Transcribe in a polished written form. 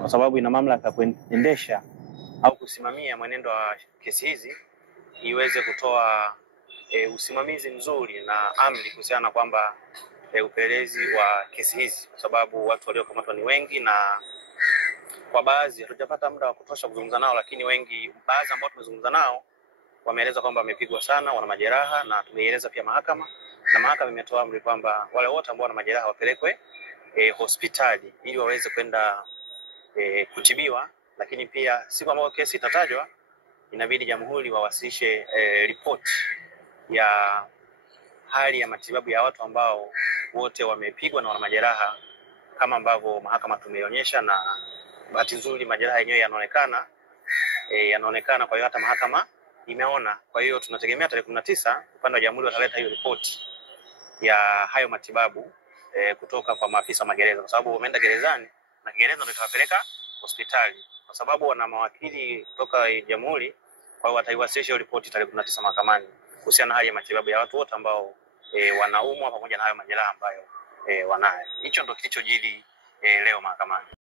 kwa sababu ina mamlaka ya kuendesha au kusimamia mwenendo wa kesi hizi, iweze kutoa usimamizi mzuri na amri kuhusiana na kwamba upelelezi wa kesi hizi, kwa sababu watu waliokamatwa ni wengi na kwa baadhi hatujapata muda wa kutosha kuzungumza nao, lakini baadhi ambao tumezungumza nao wameeleza kwamba wamepigwa sana, wana majeraha, na tumeieleza pia mahakama, na mahakama imetoa amri kwamba wale wote ambao wana majeraha wapelekwe hospitali ili waweze kwenda kutibiwa. Lakini pia siku ambayo kesi itatajwa, inabidi jamhuri wawasilishe ripoti ya hali ya matibabu ya watu ambao wote wamepigwa na wana majeraha kama ambavyo mahakama tumeonyesha, na bahati nzuri majeraha yenyewe yanaonekana. Kwa hiyo hata mahakama imeona. Kwa hiyo tunategemea tarehe 19 upande wa jamhuri wataleta hiyo ripoti ya hayo matibabu kutoka kwa maafisa wa magereza, kwa sababu wameenda gerezani na gereza ndio itawapeleka hospitali, kwa sababu wana mawakili kutoka jamhuri. Kwa hiyo wataiwasilisha ripoti tarehe 19 mahakamani kuhusiana na hali ya matibabu ya watu wote ambao wanaumwa pamoja na hayo majeraha ambayo wanayo. Hicho ndio kilichojiri leo mahakamani.